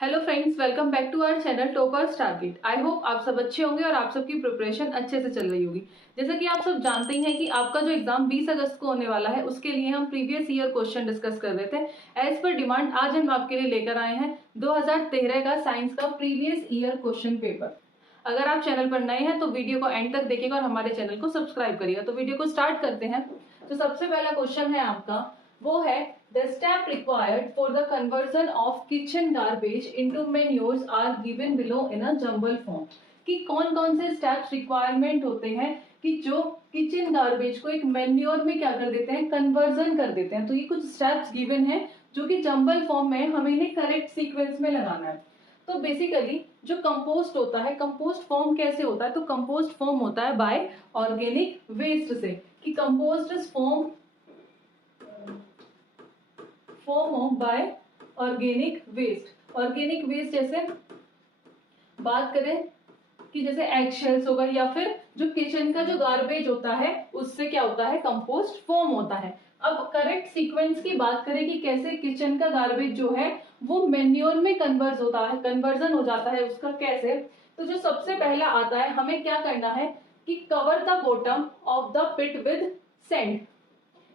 Hello friends, welcome back to our channel toppers target. I hope आप सब अच्छे होंगे और आप सबकी प्रिपरेशन अच्छे से चल रही होगी। जैसा कि आप सब जानते ही हैं कि आपका जो एग्जाम 20 अगस्त को होने वाला है, उसके लिए हम प्रीवियस ईयर क्वेश्चन डिस्कस कर रहे थे। एज पर डिमांड आज हम आपके लिए लेकर आए हैं 2013 का साइंस का प्रीवियस ईयर क्वेश्चन पेपर। अगर आप चैनल पर नए हैं तो वीडियो को एंड तक देखिएगा और हमारे चैनल को सब्सक्राइब करिएगा। तो वीडियो को स्टार्ट करते हैं। तो सबसे पहला क्वेश्चन है आपका, वो है the step required for the conversion of kitchen garbage into manures are given below in a jumble form। कि कौन कौन से स्टेप्स रिक्वायरमेंट होते हैं कि जो किचन गार्बेज को एक मैन्योर में क्या कर देते हैं, कन्वर्जन कर देते हैं। तो ये कुछ स्टेप्स गिवन है जो कि जंबल फॉर्म में हमें इन्हें करेक्ट सीक्वेंस में लगाना है। तो बेसिकली जो कंपोस्ट होता है, कंपोस्ट फॉर्म कैसे होता है, तो कंपोस्ट फॉर्म होता है बाय ऑर्गेनिक वेस्ट से। कि compost is form of by organic waste. Organic waste जैसे बात करें कि जैसे एग शेल्स होगा या फिर जो किचन का जो गार्बेज होता है उससे क्या होता है, कंपोस्ट फॉर्म होता है। अब करेक्ट सीक्वेंस की बात करें कि कैसे किचन का गार्बेज जो है वो मैन्योर में कन्वर्जन हो जाता है उसका कैसे। तो जो सबसे पहला आता है, हमें क्या करना है कि cover the bottom of the pit with sand.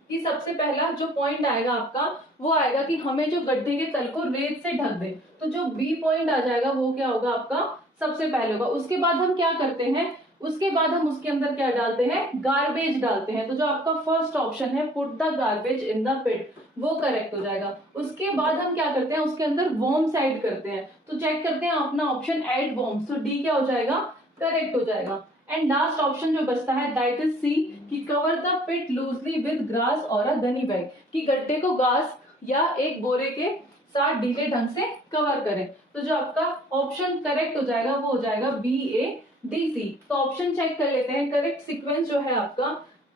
कि सबसे पहला जो पॉइंट आएगा आपका वो आएगा कि हमें जो गड्ढे के तल को रेत से ढक दे। तो जो बी पॉइंट आ जाएगा वो क्या होगा आपका, सबसे पहले होगा। उसके बाद हम क्या करते हैं, उसके बाद हम उसके अंदर क्या डालते हैं, गार्बेज डालते हैं। तो जो आपका फर्स्ट ऑप्शन है put the garbage in the pit, वो करेक्ट हो जाएगा। उसके बाद हम क्या करते हैं, उसके अंदर वॉर्म्स ऐड करते हैं। तो चेक करते हैं अपना ऑप्शन ऐड वॉर्म्स, तो डी क्या हो जाएगा, करेक्ट हो जाएगा। एंड लास्ट ऑप्शन जो बचता है दैट इज सी, कि cover the pit loosely with grass और अ गनी बैग। कि गड्ढे को घास या एक बोरे के साथ ढीले ढंग से कवर करें। तो जो आपका ऑप्शन करेक्ट हो जाएगा वो हो जाएगा बी ए डी सी। तो ऑप्शन चेक कर लेते हैं। करेक्ट सीक्वेंस जो है आपका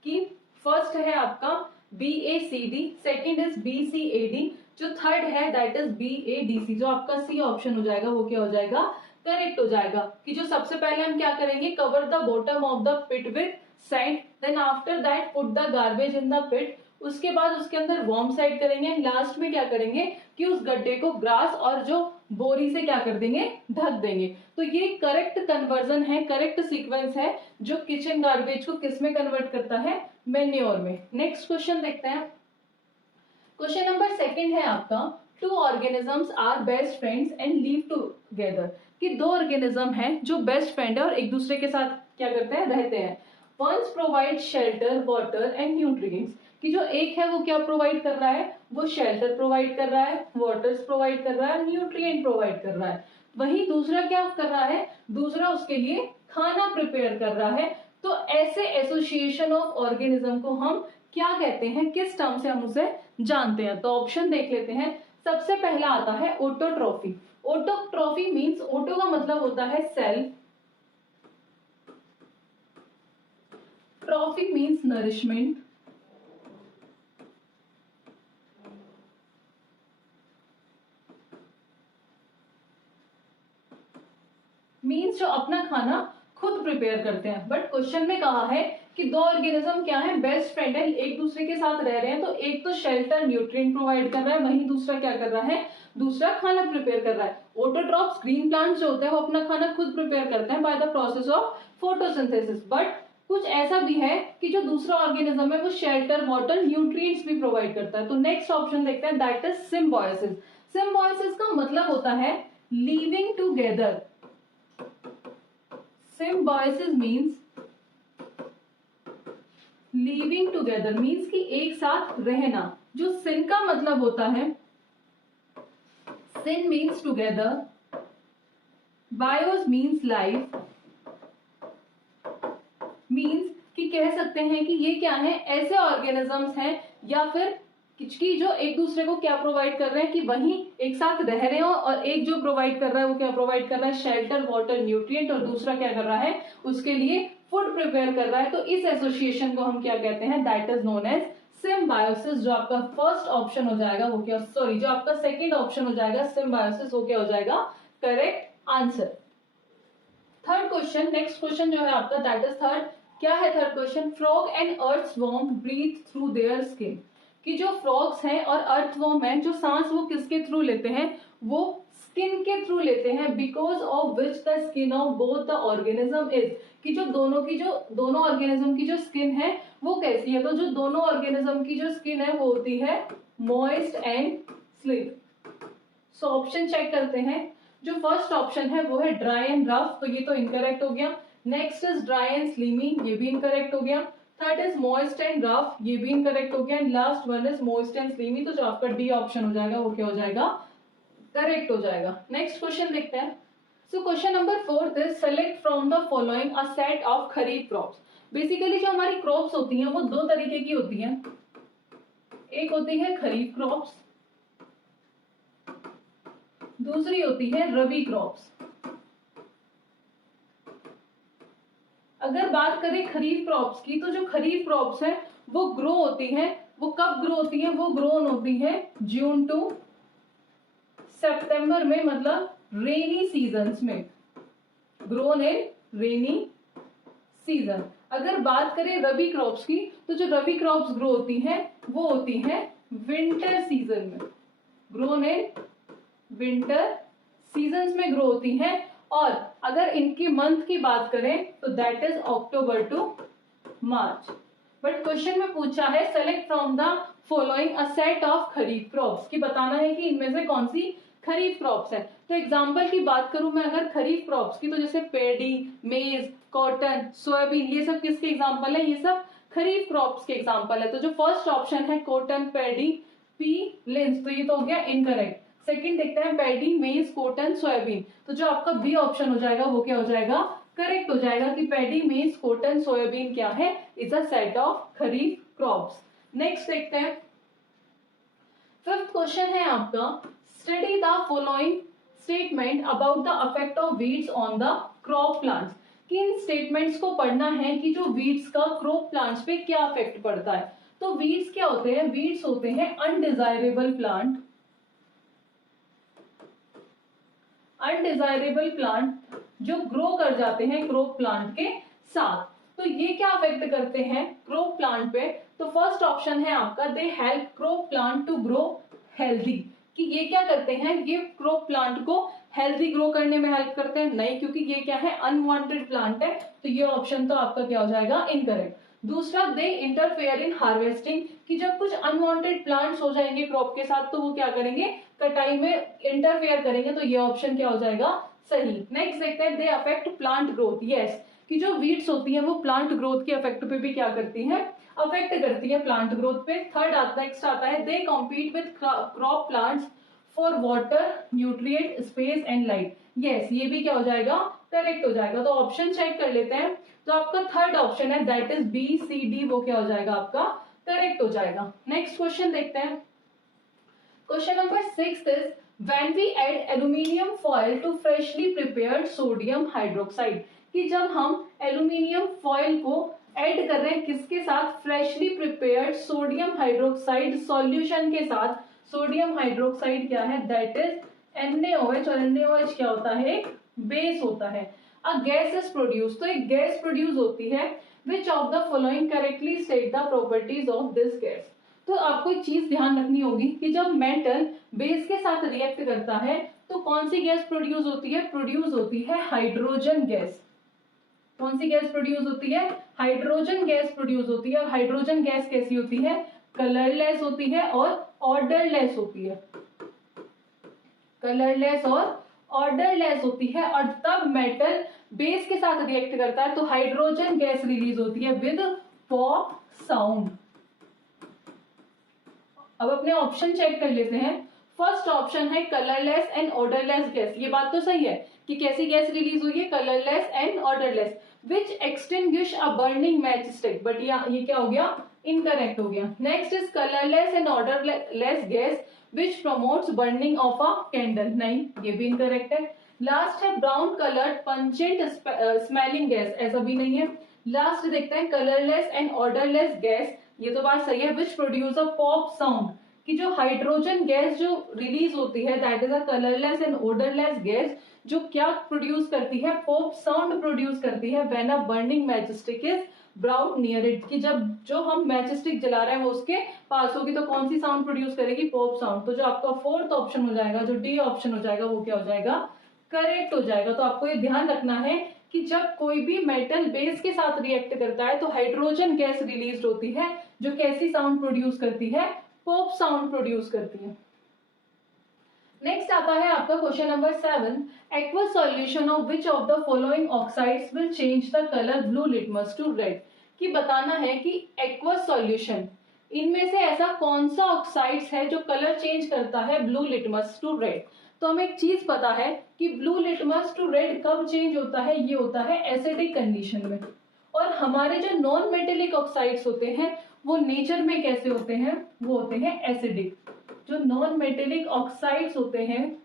कि फर्स्ट है आपका B A C D, second is B C A D, जो थर्ड है that is B A D C. जो आपका सी ऑप्शन हो जाएगा वो क्या हो जाएगा, करेक्ट हो जाएगा। कि जो सबसे पहले हम क्या करेंगे, cover the bottom of the pit with sand, then after that put the garbage in the pit. उसके बाद उसके अंदर वॉर्म्स ऐड करेंगे। लास्ट में क्या करेंगे कि उस गड्ढे को ग्रास और जो बोरी से क्या कर देंगे, ढक देंगे। तो ये करेक्ट कन्वर्जन है, करेक्ट सीक्वेंस है जो किचन गार्बेज को किस में कन्वर्ट करता है, मैन्योर में। नेक्स्ट क्वेश्चन देखते हैं। क्वेश्चन नंबर सेकंड है आपका, two organisms are best friends and live together. कि दो ऑर्गेनिज्म हैं जो बेस्ट फ्रेंड है और एक दूसरे के साथ क्या करते हैं, रहते हैं। Once provide shelter water and nutrients. कि जो एक है वो क्या प्रोवाइड कर रहा है, वो शेल्टर प्रोवाइड कर रहा है, वाटर्स प्रोवाइड कर रहा है, न्यूट्रिएंट प्रोवाइड कर रहा है। वहीं दूसरा क्या कर रहा है, दूसरा उसके लिए खाना प्रिपेयर कर रहा है। तो ऐसे एसोसिएशन ऑफ ऑर्गेनिज्म को हम क्या कहते हैं, किस टर्म से हम उसे जानते हैं। तो ऑप्शन देख लेते हैं। सबसे पहला आता है ऑटोट्रॉफी। ऑटोट्रॉफी मींस, ऑटो का मतलब होता है self, trophy means nourishment, means जो अपना खाना खुद प्रिपेयर करते हैं। बट क्वेश्चन में कहा है कि दो ऑर्गेनिज्म क्या है, बेस्ट फ्रेंड है, एक दूसरे के साथ रह रहे हैं। तो एक तो शेल्टर न्यूट्रिएंट प्रोवाइड कर रहा है, वहीं दूसरा क्या कर रहा है, दूसरा खाना प्रिपेयर कर रहा है। ऑटोट्रॉफ्स ग्रीन प्लांट्स जो होते हैं वो अपना खाना खुद प्रिपेयर करते हैं by the process of photosynthesis. But कुछ ऐसा भी है कि जो दूसरा ऑर्गेनिज्म है वो शेल्टर वाटर न्यूट्रिएंट्स भी प्रोवाइड करता है। तो नेक्स्ट ऑप्शन देखते हैं, दैट इज सिम्बायोसिस। सिम्बायोसिस का मतलब होता है living together. Symbiosis means living together, means कि एक साथ रहना। जो सिन का मतलब होता है, syn means together, bios means life, means कि कह सकते हैं कि ये क्या है, ऐसे ऑर्गेनिजम्स हैं या फिर कि जो एक दूसरे को क्या प्रोवाइड कर रहे हैं, कि वहीं एक साथ रह रहे हो और एक जो प्रोवाइड कर रहा है वो क्या प्रोवाइड कर रहा है, शेल्टर वाटर न्यूट्रिएंट, और दूसरा क्या कर रहा है, उसके लिए फूड प्रिपेयर कर रहा है। तो इस एसोसिएशन को हम क्या कहते हैं, that is known as symbiosis. जो आपका फर्स्ट ऑप्शन हो जाएगा वो क्या, सॉरी जो आपका सेकेंड ऑप्शन हो जाएगा सिम्बायोसिस, वो क्या हो जाएगा, correct answer. Third question, next question जो है आपका दैट इज थर्ड। क्या है third question, frog and earthworm breathe through their skin. कि जो फ्रॉग्स हैं और अर्थवर्म है, जो सांस वो किसके थ्रू लेते हैं, वो स्किन के लेते हैं because of which the skin of both the organism is, कि जो दोनों ऑर्गेनिज्म की जो स्किन है वो कैसी है। तो जो दोनों ऑर्गेनिज्म की जो स्किन है वो होती है moist and slip. So option check करते हैं। जो फर्स्ट ऑप्शन है वो है ड्राई एंड रफ, तो ये तो इनकरेक्ट हो गया। Next is dry and slimy, ये भी इनकरेक्ट हो गया। Third is moist and rough, ये भी इनकरेक्ट हो गया। And last one is moist and slimy, तो जो आपका डी ऑप्शन हो जाएगा वो क्या हो जाएगा, करेक्ट हो जाएगा। नेक्स्ट क्वेश्चन देखते हैं। So question number 4 is select from the following a set of kharif crops. Basically जो हमारी क्रॉप्स होती हैं वो दो तरीके की होती हैं, एक होती है खरीफ क्रॉप्स, दूसरी होती है रबी क्रॉप्स। अगर बात करें खरीफ क्रॉप्स की, तो जो खरीफ क्रॉप्स है वो ग्रो होती है, वो कब ग्रो होती है, वो ग्रोन होती है जून टू सितंबर में, मतलब रेनी सीजन्स में, ग्रोन इन रेनी सीजन। अगर बात करें रबी क्रॉप्स की, तो जो रबी क्रॉप्स ग्रो होती हैं वो होती हैं विंटर सीजन में, ग्रोन इन विंटर सीजन्स में ग्रो होती हैं। और अगर इनकी मंथ की बात करें तो that is October to March. But question में पूछा है select from the following a set of kharif crops, कि बताना है कि इनमें से कौन सी खरीफ क्रॉप्स है। तो एग्जांपल की बात करूं मैं अगर खरीफ क्रॉप्स की, तो जैसे पेडी, मेज, कॉटन, सोयाबीन, ये सब किसके एग्जांपल है, ये सब खरीफ क्रॉप्स के एग्जांपल है। तो जो फर्स्ट ऑप्शन है कॉटन, पैडी, पी, लिंस, तो ये तो हो गया इनकरेक्ट। सेकंड देखते हैं पैडी, मेज, कॉटन, सोयाबीन, तो जो आपका बी ऑप्शन हो जाएगा वो क्या हो जाएगा, करेक्ट हो जाएगा, कि पैडी, मेज, कॉटन, सोयाबीन क्या है, is a set of kharif crops. Next देखते हैं। फिफ्थ क्वेश्चन है आपका, study the following statement about the effect of weeds on the crop plants. कि इन स्टेटमेंट्स को पढ़ना है कि जो वीड्स का क्रॉप प्लांट्स पे क्या इफेक्ट पड़ता है। तो वीड्स क्या होते हैं, वीड्स होते हैं अनडिजायरेबल प्लांट, अनडिजायरेबल प्लांट जो ग्रो कर जाते हैं क्रॉप प्लांट के साथ। तो ये क्या अफेक्ट करते हैं क्रॉप प्लांट पे। तो फर्स्ट ऑप्शन है आपका they help crop plant to grow healthy, कि ये क्या करते हैं, ये क्रॉप प्लांट को हेल्दी ग्रो करने में हेल्प करते हैं, नहीं, क्योंकि ये क्या है, अनवांटेड प्लांट है, तो ये ऑप्शन तो आपका क्या हो जाएगा, इनकरेक्ट। दूसरा दे इंटरफेयर इन हार्वेस्टिंग, कि जब कुछ अनवांटेड प्लांट्स हो जाएंगे क्रॉप के साथ तो वो क्या करेंगे, कटाई में इंटरफेयर करेंगे, तो ये ऑप्शन क्या हो जाएगा, सही। नेक्स्ट देखते हैं they affect plant growth, yes, कि जो वीड्स होती हैं वो प्लांट ग्रोथ के अफेक्ट पे भी क्या करती हैं, अफेक्ट करती है प्लांट ग्रोथ पे। थर्ड नेक्स्ट आता है they compete with crop plants for water, nutrient, space and light, yes, ये भी क्या हो जाएगा, करेक्ट हो जाएगा। तो ऑप्शन चेक कर लेते हैं। तो आपका थर्ड ऑप्शन है that is B, C, D, वो क्या हो जाएगा, आपका करेक्ट हो जाएगा। नेक्स्ट क्वेश्चन देखते हैं। Question number 6 is when we add aluminium foil to freshly prepared sodium hydroxide, कि जब हम एल्यूमिनियम फॉयल को ऐड कर रहे हैं किसके साथ, freshly prepared sodium hydroxide solution के साथ। सोडियम हाइड्रोक्साइड क्या है, दैट इज NaOH, और NaOH क्या होता है, एक बेस होता है। अ गैस इज प्रोड्यूस, तो एक गैस प्रोड्यूस होती है। विच of the following correctly state the properties of this gas. तो आपको एक चीज ध्यान रखनी होगी कि जब मेटल बेस के साथ रिएक्ट करता है तो कौन सी गैस प्रोड्यूस होती है, प्रोड्यूस होती है हाइड्रोजन गैस। कौन सी गैस प्रोड्यूस होती है, हाइड्रोजन गैस प्रोड्यूस होती है। और हाइड्रोजन गैस कैसी होती है, कलरलेस होती है और ऑर्डरलेस होती है, कलरलेस और ऑर्डरलेस होती है। और तब मेटल बेस के साथ रिएक्ट करता है तो हाइड्रोजन गैस रिलीज होती है विद पॉप साउंड। अब अपने ऑप्शन चेक कर लेते हैं। फर्स्ट ऑप्शन है कलरलेस एंड ऑर्डरलेस गैस, ये बात तो सही है कि कैसी गैस रिलीज हुई है, colourless and odourless, which extinguish a burning match stick, but ये क्या हो गया, इनकरेक्ट हो गया। Next is colourless and odourless gas which promotes burning of a candle, नहीं, ये भी इनकरेक्ट है। लास्ट है brown coloured pungent smelling gas, ऐसा भी नहीं है। लास्ट देखते हैं कलरलेस एंड ऑर्डरलेस गैस, ये तो बात सही है, which produce a pop sound, कि जो हाइड्रोजन गैस जो रिलीज होती है that is a colourless and odourless gas, जो क्या प्रोड्यूस करती है, पॉप साउंड प्रोड्यूस करती है when a burning matchstick is brown near it, कि जब जो हम मैचस्टिक जला रहे हैं वो उसके पास होगी तो कौन सी साउंड प्रोड्यूस करेगी, पॉप साउंड। तो जो आपका फोर्थ ऑप्शन हो जाएगा, जो डी ऑप्शन हो जाएगा, वो क्या हो जाएगा, करेक्ट हो जाएगा। तो आपको ये ध्यान रखना है कि जब कोई भी मेटल बेस के साथ रिएक्ट करता है तो हाइड्रोजन गैस रिलीज होती है, जो कैसी साउंड प्रोड्यूस करती है, पॉप साउंड प्रोड्यूस करती है। नेक्स्ट आता है आपका question number 7, aqueous solution of which of the following oxides will change the colour blue litmus to red. कि बताना है कि एक्वस सॉल्यूशन इनमें से ऐसा कौन सा ऑक्साइड्स है जो कलर चेंज करता है ब्लू लिटमस टू रेड। तो हमें एक चीज पता है कि ब्लू लिटमस टू रेड कब चेंज होता है, ये होता है एसिडिक कंडीशन में। और हमारे जो नॉन मेटेलिक ऑक्साइड्स होते हैं वो नेचर में कैसे होते हैं, वो होते हैं एसिडिक। जो नॉन मेटेलिक ऑक्साइड्स होते हैं,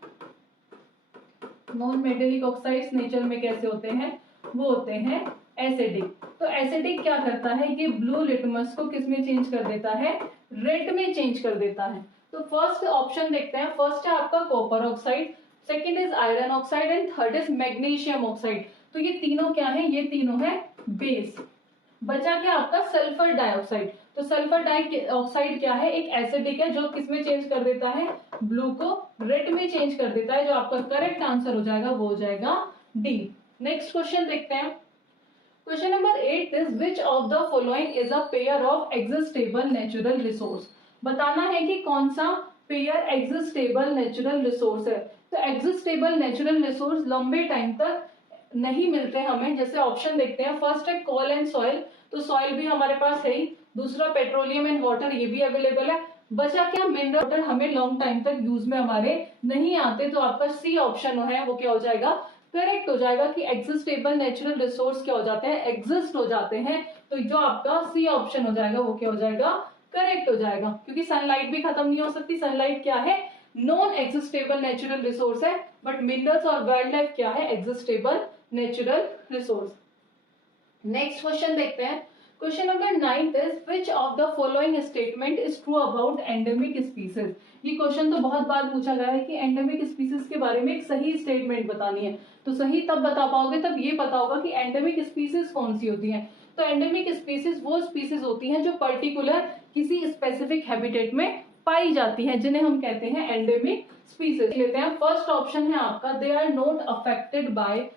नॉन मेटेलिक ऑक्साइड्स नेचर में कैसे होते हैं, वो होते हैं एसिडिक। तो एसिडिक क्या करता है, ये ब्लू लिटमस को किस में चेंज कर देता है, रेड में चेंज कर देता है। तो फर्स्ट ऑप्शन देखते हैं। फर्स्ट है आपका copper oxide, second is iron oxide and third is magnesium oxide. तो ये तीनों क्या है, ये तीनों है बेस। बचा क्या आपका सल्फर डाइऑक्साइड। तो सल्फर डाइऑक्साइड क्या है, एक एसिडिक है जो किसमें चेंज कर देता है, ब्लू को रेड में चेंज कर देता है। जो आपका करेक्ट आंसर हो जाएगा वो हो जाएगा डी। नेक्स्ट क्वेश्चन देखते हैं। Question number 8 is which of the following is a pair of exhaustible natural resource. बताना है कि कौन सा पेयर एग्जिस्टेबल नेचुरल रिसोर्स है। तो एग्जिस्टेबल नेचुरल रिसोर्स लंबे टाइम तक नहीं मिलते हमें। जैसे ऑप्शन देखते हैं, फर्स्ट है कोल एंड सॉइल, तो सॉइल भी हमारे पास है ही। दूसरा पेट्रोलियम एंड वाटर, ये भी अवेलेबल है। बचा क्या, मिनरल वाटर, हमें लॉन्ग टाइम तक यूज में हमारे नहीं आते। तो आपका सी ऑप्शन है वो क्या हो जाएगा, करेक्ट हो जाएगा कि एग्जिस्टेबल नेचुरल रिसोर्स क्या हो जाते हैं, एग्जिस्ट हो जाते हैं। तो जो आपका सी ऑप्शन हो जाएगा वो क्या हो जाएगा, करेक्ट हो जाएगा। क्योंकि सनलाइट भी खत्म नहीं हो सकती। सनलाइट क्या है, नॉन एग्जिस्टेबल नेचुरल रिसोर्स है, बट मिनरल्स और वाइल्ड लाइफ क्या है, एग्जिस्टेबल नेचुरल रिसोर्स। नेक्स्ट क्वेश्चन देखते हैं। Question number 9 is which of the following statement is true about endemic species. ये क्वेश्चन तो बहुत बार पूछा गया है कि एंडेमिक स्पीसीज के बारे में एक सही स्टेटमेंट बतानी है। तो सही तब बता पाओगे तब ये पता होगा कि एंडेमिक स्पीसीज कौन सी होती है। तो एंडेमिक स्पीसीज वो स्पीसीज होती हैं जो पर्टिकुलर किसी स्पेसिफिक हैबिटेट में पाई जाती हैं, जिन्हें हम कहते हैं एंडेमिक स्पीसीज। लेते हैं, फर्स्ट ऑप्शन है आपका they are not affected by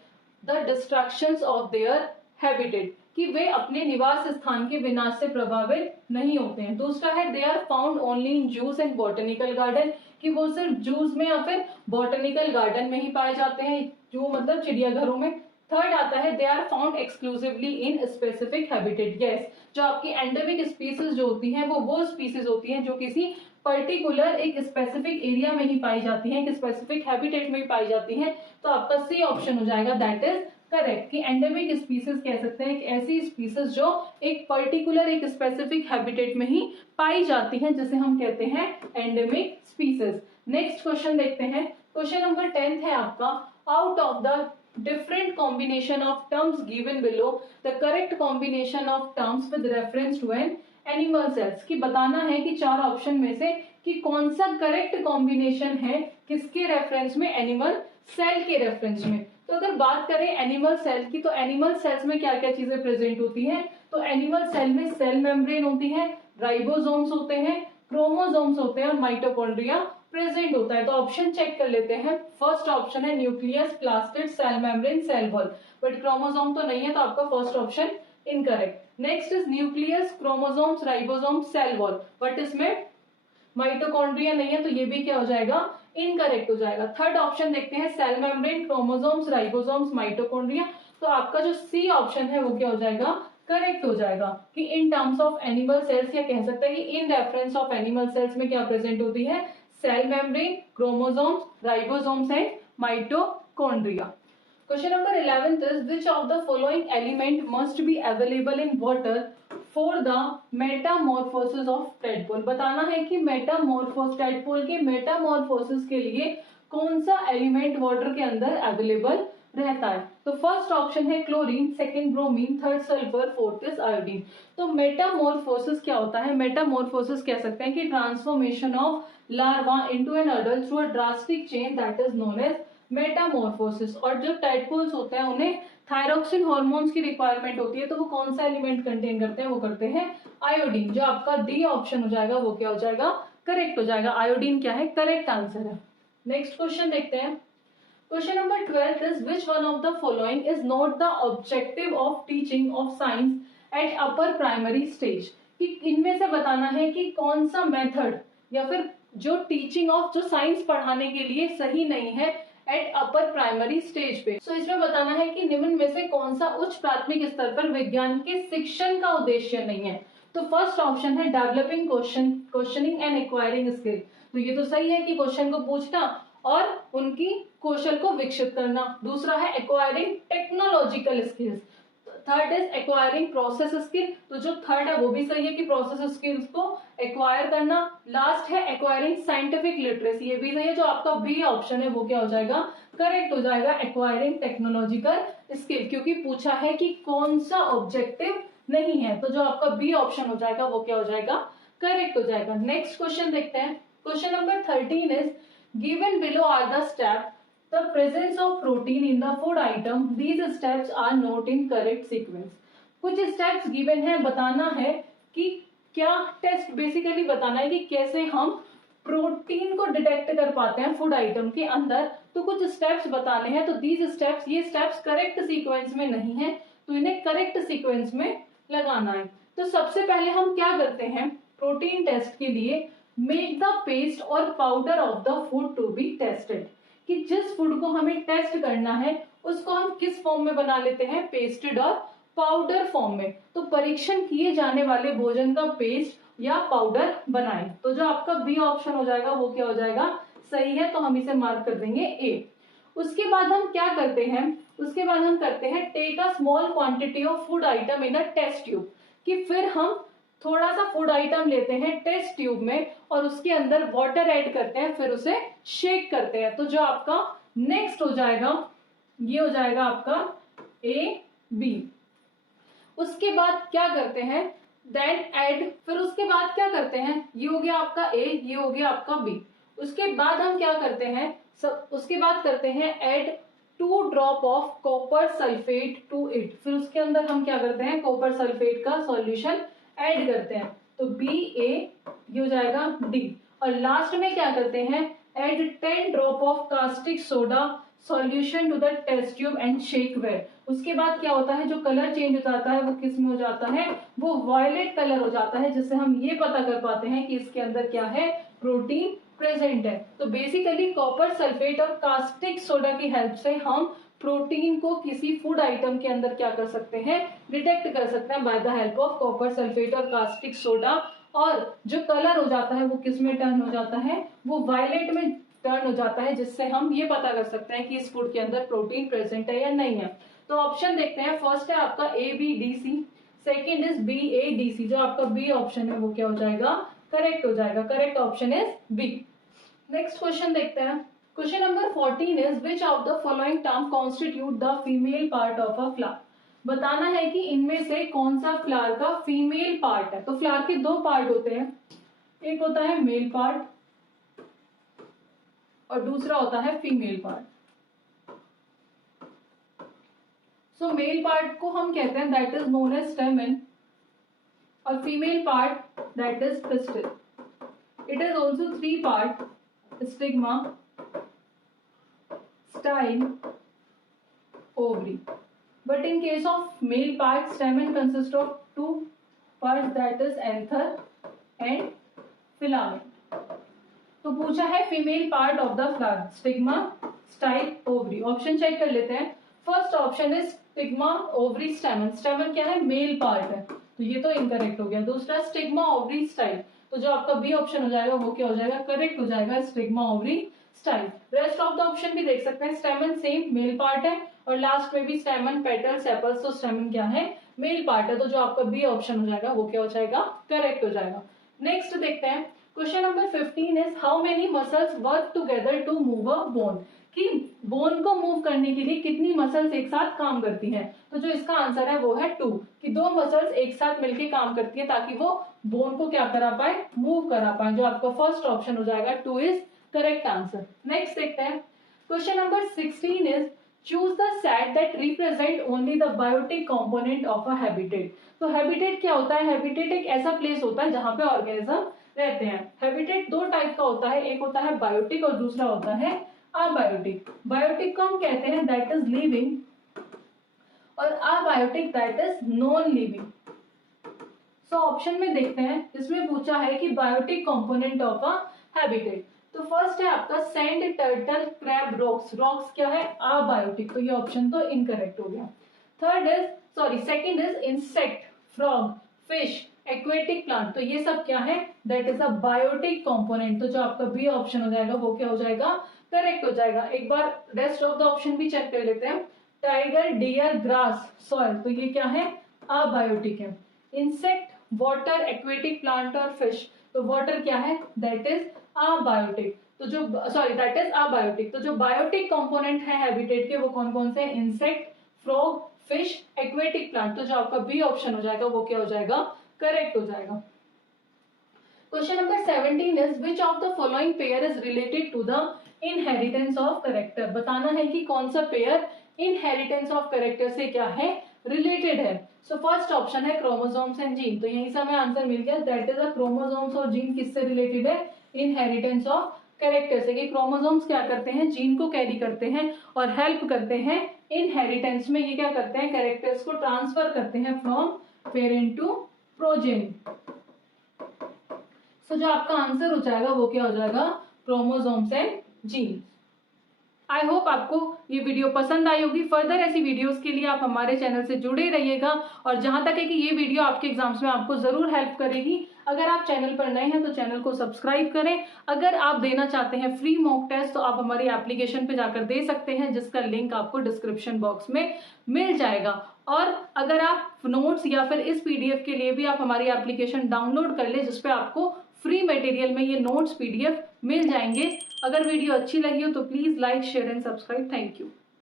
the destructions of their habitat, कि वे अपने निवास स्थान के विनाश से प्रभावित नहीं होते हैं। दूसरा है they are found only in zoos and botanical garden, कि वो सिर्फ जूस में या फिर बॉटनिकल गार्डन में ही पाए जाते हैं, जो मतलब चिड़ियाघरों में। थर्ड आता है they are found exclusively in specific habitat. Yes, जो आपकी एंडेमिक स्पीसीज जो होती हैं वो स्पीसीज होती हैं जो किसी पर्टिकुलर एक स्पेसिफिक एरिया में ही पाई जाती हैं, एक स्पेसिफिक हैबिटेट में ही पाई जाती हैं। तो आपका सी ऑप्शन हो जाएगा, दैट इज करेक्ट, कि एंडेमिक स्पीसीज कह सकते हैं एक ऐसी स्पीसीज जो एक पर्टिकुलर एक स्पेसिफिक हैबिटेट में ही पाई जाती हैं, जिसे हम कहते हैं एंडेमिक स्पीसीज। नेक्स्ट क्वेश्चन देखते हैं। क्वेश्चन नंबर 10 है आपका, out of the different combination of terms given below the correct combination of terms with reference to an animal cells, कि बताना है कि चार ऑप्शन में से कि कौन सा करेक्ट कॉम्बिनेशन है किसके रेफरेंस में, एनिमल सेल के रेफरेंस में। तो अगर बात करें एनिमल सेल की, तो एनिमल सेल्स में क्या क्या चीजें प्रेजेंट होती हैं। तो एनिमल सेल में सेल मेम्ब्रेन होती है, राइबोसोम्स होते हैं, क्रोमोसोम्स होते हैं और माइटोकॉन्ड्रिया प्रेजेंट होता है। तो ऑप्शन चेक कर लेते हैं। फर्स्ट ऑप्शन है nucleus, plastid, cell membrane, cell wall, but chromosome तो नहीं है, तो आपका first option incorrect. Next is nucleus, chromosomes, ribosomes, cell wall, but इसमें माइटोकॉन्ड्रिया नहीं है, तो ये भी क्या हो जाएगा, इनकरेक्ट हो जाएगा। थर्ड ऑप्शन देखते हैं, cell membrane, chromosomes, ribosomes, mitochondria, तो आपका जो सी ऑप्शन है वो क्या हो जाएगा, करेक्ट हो जाएगा कि in terms of animal cells, या कह सकते हैं कि in reference of animal cells में क्या प्रेजेंट होती है, cell membrane, chromosomes, ribosomes and mitochondria. Question number 11 is which of the following element must be available in water for the metamorphosis of tadpole। बताना है कि tadpole के Metamorphosis के लिए कौन सा एलिमेंट वाटर के अंदर अवेलेबल रहता है। तो फर्स्ट ऑप्शन है chlorine, second bromine, third sulphur, fourth is iodine. तो मेटामॉर्फोसिस क्या होता है, मेटामॉर्फोसिस कह सकते हैं कि transformation of larva into an adult through a drastic change, that is known as metamorphosis. और जो टैडपोल्स होते हैं उन्हें थायरोक्सिन हार्मोन्स की रिक्वायरमेंट होती है, तो वो कौन सा एलिमेंट कंटेन करते हैं, वो करते हैं आयोडीन। जो आपका डी ऑप्शन हो जाएगा वो क्या हो जाएगा, करेक्ट हो जाएगा। आयोडीन क्या है, करेक्ट आंसर है। नेक्स्ट क्वेश्चन देखते हैं। Question number 12 is which one of the following is not the objective of teaching of science at upper primary stage, कि इनमें से बताना है कि कौन सा मेथड या फिर जो टीचिंग ऑफ जो साइंस पढ़ाने के लिए सही नहीं है एट अपर प्राइमरी स्टेज पे। सो इसमें बताना है कि निम्न में से कौन सा उच्च प्राथमिक स्तर पर विज्ञान के शिक्षण का उद्देश्य नहीं है। तो फर्स्ट ऑप्शन है developing questioning and acquiring skill. तो ये तो सही है कि क्वेश्चन को पूछना और उनकी कौशल को विकसित करना। दूसरा है acquiring technological skills. Third is acquiring process skill. तो जो थर्ड है वो भी सही है कि प्रोसेस स्किल्स को एक्वायर करना। लास्ट है एक्वायरिंग साइंटिफिक लिटरेसी, ये भी सही है। जो आपका बी ऑप्शन है वो क्या हो जाएगा, करेक्ट हो जाएगा, एक्वायरिंग टेक्नोलॉजिकल स्किल, क्योंकि पूछा है कि कौन सा ऑब्जेक्टिव नहीं है। तो जो आपका बी ऑप्शन हो जाएगा वो क्या हो जाएगा, करेक्ट हो जाएगा। नेक्स्ट क्वेश्चन देखते हैं। Question number 13 is given below are the step the presence of protein in the food item, these steps are not in correct sequence। कुछ steps given है, बताना है कि क्या टेस्ट बेसिकली बताना है कि कैसे हम प्रोटीन को डिटेक्ट कर पाते हैं फूड आइटम के अंदर। तो कुछ स्टेप्स बताने हैं। तो दीज स्टेप्स, ये स्टेप्स करेक्ट सीक्वेंस में नहीं है, तो इन्हें करेक्ट सीक्वेंस में लगाना है। तो सबसे पहले हम क्या करते हैं प्रोटीन टेस्ट के लिए, मेक द पेस्ट और powder of the food to be tested, कि जिस फूड को हमें टेस्ट करना है उसको हम किस फॉर्म में बना लेते हैं, पेस्टेड और पाउडर फॉर्म में। तो परीक्षण किए जाने वाले भोजन का पेस्ट या पाउडर बनाएं। तो जो आपका बी ऑप्शन हो जाएगा वो क्या हो जाएगा, सही है, तो हम इसे मार्क कर देंगे ए। उसके बाद हम क्या करते हैं, उसके बाद हम करते हैं take a small quantity of food item in a test tube, कि फिर हम थोड़ा सा फूड आइटम लेते हैं टेस्ट ट्यूब में और उसके अंदर वाटर ऐड करते हैं, फिर उसे शेक करते हैं। तो जो आपका नेक्स्ट हो जाएगा ये हो जाएगा आपका ए बी। उसके बाद क्या करते हैं, देन ऐड, फिर उसके बाद क्या करते हैं, ये हो गया आपका ए, ये हो गया आपका बी। उसके बाद हम क्या करते हैं, उसके बाद करते हैं add 2 drop of copper sulphate to it. फिर उसके अंदर हम क्या करते हैं, कॉपर सल्फेट का सॉल्यूशन ऐड करते हैं। तो बी ए, ये हो जाएगा डी। और लास्ट में क्या करते हैं, add 10 drop of caustic soda solution to the test tube and shake well. उसके बाद क्या होता है, जो कलर चेंज हो जाता है वो किस में हो जाता है, वो वायलेट कलर हो जाता है, जिससे हम ये पता कर पाते हैं कि इसके अंदर क्या है, प्रोटीन प्रेजेंट है। तो बेसिकली कॉपर सल्फेट और कास्टिक सोडा की हेल्प से हम प्रोटीन को किसी फूड आइटम के अंदर क्या कर सकते हैं, डिटेक्ट कर सकते हैं by the help of copper sulphate और कास्टिक सोडा। और जो कलर हो जाता है वो किस में टर्न हो जाता है, वो वायलेट में टर्न हो जाता है, जिससे हम ये पता कर सकते हैं कि इस फूड के अंदर प्रोटीन प्रेजेंट है या नहीं है। तो ऑप्शन देखते हैं। फर्स्ट है आपका A B D C, second is B A D C. जो आपका बी ऑप्शन है वो क्या हो जाएगा, करेक्ट हो जाएगा। Correct option is B. Next question देखते हैं। Question number 14 is which of the following term constitute the female part of a flower. बताना है कि इनमें से कौन सा फ्लावर का फीमेल पार्ट है। तो फ्लावर के 2 पार्ट होते हैं, एक होता है मेल पार्ट और दूसरा होता है female part. So male part को हम कहते हैं that is known as stamen और female part that is pistil. It is also 3 part, stigma, style, ovary. But in case of male part, stamen consists of 2 parts, that is anther and filament. तो पूछा है female part of the flower, stigma, style, ovary. Option check कर लेते हैं। First option is stigma, ovary, stamen. Stamen क्या है, male part है, तो ये तो इनकरेक्ट हो गया। दूसरा स्टिग्मा, ओवरी, स्टाइल। तो जो आपका बी ऑप्शन हो जाएगा वो क्या हो जाएगा, करेक्ट हो जाएगा, stigma, ovary, style. Rest of the option भी देख सकते हैं। स्टेमन सेम मेल पार्ट है और लास्ट में भी स्टेमन, पेटल, सेपल्स। तो स्टेमन क्या है, मेल पार्ट है, तो जो आपका बी ऑप्शन हो जाएगा वो क्या हो जाएगा, करेक्ट हो जाएगा। नेक्स्ट देखते हैं। Question number 15 is how many muscles work together to move a bone, कि बोन को मूव करने के लिए कितनी मसल्स एक साथ काम करती हैं। तो जो इसका आंसर है वो है 2, कि 2 मसल्स एक साथ मिलकर काम करती है ताकि वो बोन को क्या करा पाए, मूव करा पाए। जो आपका फर्स्ट ऑप्शन हो जाएगा 2 इज करेक्ट आंसर। नेक्स्ट देखते हैं। Question number 16 is choose the set that represent only the biotic component of a habitat. तो हैबिटेट क्या होता है, हैबिटेट एक ऐसा प्लेस होता है जहां पे ऑर्गेनिज्म रहते हैं। हैबिटेट 2 टाइप का होता है, एक होता है बायोटिक और दूसरा होता है अबायोटिक। बायोटिक को हम कहते हैं दैट इज लिविंग, और abiotic that is non living. So option में देखते हैं, इसमें पूछा है कि biotic component of a habitat. तो फर्स्ट है आपका sand, turtle, crab, rocks. Rocks क्या है? अबायोटिक, तो ये ऑप्शन तो इनकरेक्ट हो गया। Second is insect, frog, fish, aquatic plant. तो ये सब क्या है? That is a biotic component. तो जो आपका बी ऑप्शन हो जाएगा वो क्या हो जाएगा? करेक्ट हो जाएगा। एक बार रेस्ट ऑफ द ऑप्शन भी चेक कर लेते हैं। Tiger, deer, grass, soil. तो ये क्या है? अबायोटिक है। इंसेक्ट, वाटर, एक्वेटिक प्लांट और फिश। तो वाटर क्या है? That is abiotic. तो जो दैट इज अबायोटिक। तो जो बायोटिक कंपोनेंट है हैबिटेट के वो कौन कौन से? Insect, frog, fish, aquatic plant. तो जो आपका बी ऑप्शन हो जाएगा वो क्या हो जाएगा? करेक्ट हो जाएगा। Question number 17 is which of the following pair is related to the inheritance of character. बताना है कि कौन सा पेयर इनहेरिटेंस ऑफ कैरेक्टर से क्या है? रिलेटेड है। सो फर्स्ट ऑप्शन है क्रोमोसोम्स एंड जीन। तो यहीं से हमें आंसर मिल गया, दैट इज अ क्रोमोसोम्स और जीन किससे रिलेटेड है? इनहेरिटेंस ऑफ कैरेक्टर से। कि क्रोमोसोम्स क्या करते हैं? जीन को कैरी करते हैं और हेल्प करते हैं इनहेरिटेंस में। ये क्या करते हैं? कैरेक्टर्स को ट्रांसफर करते हैं फ्रॉम पेरेंट टू प्रोजेनी। सो जो आपका आंसर हो जाएगा वो क्या हो जाएगा? Chromosomes and gene. I hope आपको ये वीडियो पसंद आई होगी। फर्दर ऐसी वीडियोस के लिए आप हमारे चैनल से जुड़े रहिएगा। और जहां तक है कि ये वीडियो आपके एग्जाम्स में आपको जरूर हेल्प करेगी। अगर आप चैनल पर नए हैं तो चैनल को सब्सक्राइब करें। अगर आप देना चाहते हैं फ्री मॉक टेस्ट तो आप हमारी एप्लीकेशन पे जाकर दे सकते हैं, जिसका लिंक आपको डिस्क्रिप्शन बॉक्स में मिल जाएगा। और अगर आप नोट्स या फिर इस पीडीएफ के लिए भी आप हमारी एप्लीकेशन डाउनलोड कर ले, जिसपे आपको फ्री मटेरियल में ये नोट्स पीडीएफ मिल जाएंगे। अगर वीडियो अच्छी लगी हो तो please like, share and subscribe. Thank you.